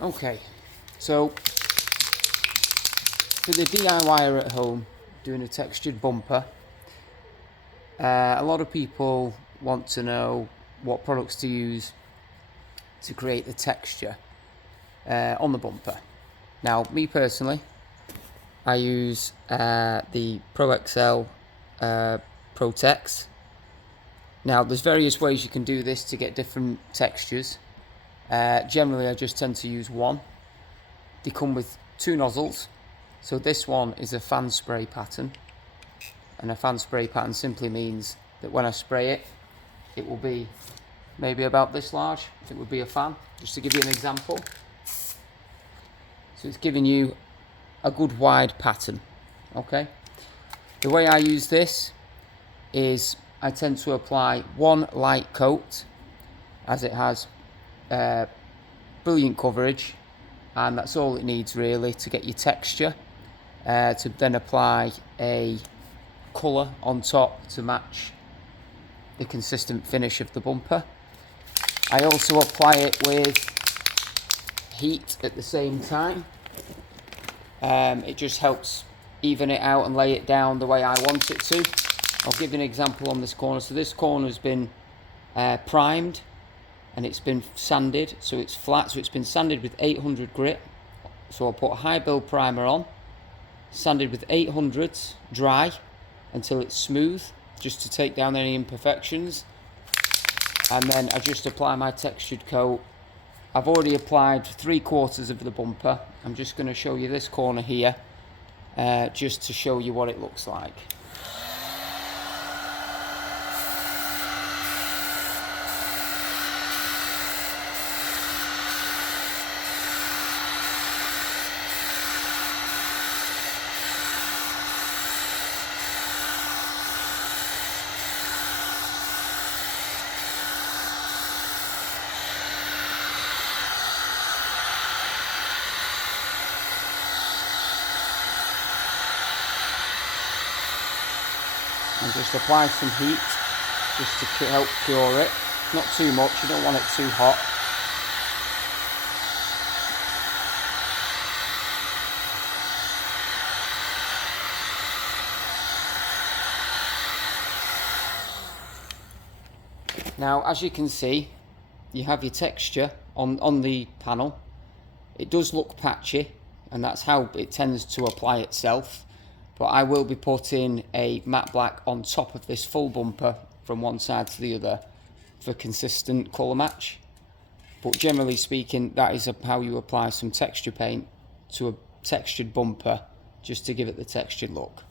Okay, so for the DIYer at home doing a textured bumper, a lot of people want to know what products to use to create the texture on the bumper. Now, me personally, I use the Pro XL Protex. Now, there's various ways you can do this to get different textures. Generally, I just tend to use one. They come with two nozzles. So this one is a fan spray pattern. And a fan spray pattern simply means that when I spray it, it will be maybe about this large. It would be a fan, just to give you an example. So it's giving you a good wide pattern, okay? The way I use this is I tend to apply one light coat, as it has brilliant coverage, and that's all it needs really to get your texture, to then apply a colour on top to match the consistent finish of the bumper. I also apply it with heat at the same time. It just helps even it out and lay it down the way I want it to. I'll give you an example on this corner. So this corner has been primed and it's been sanded, so it's flat. So it's been sanded with 800 grit. So I'll put a high build primer on, sanded with 800s dry until it's smooth, just to take down any imperfections. And then I just apply my textured coat. I've already applied 3/4 of the bumper. I'm just going to show you this corner here, just to show you what it looks like. And just apply some heat just to help cure it. Not too much, you don't want it too hot. Now, as you can see, you have your texture on the panel. It does look patchy, and that's how it tends to apply itself. But I will be putting a matte black on top of this full bumper from one side to the other for consistent colour match. But generally speaking, that is how you apply some texture paint to a textured bumper, just to give it the textured look.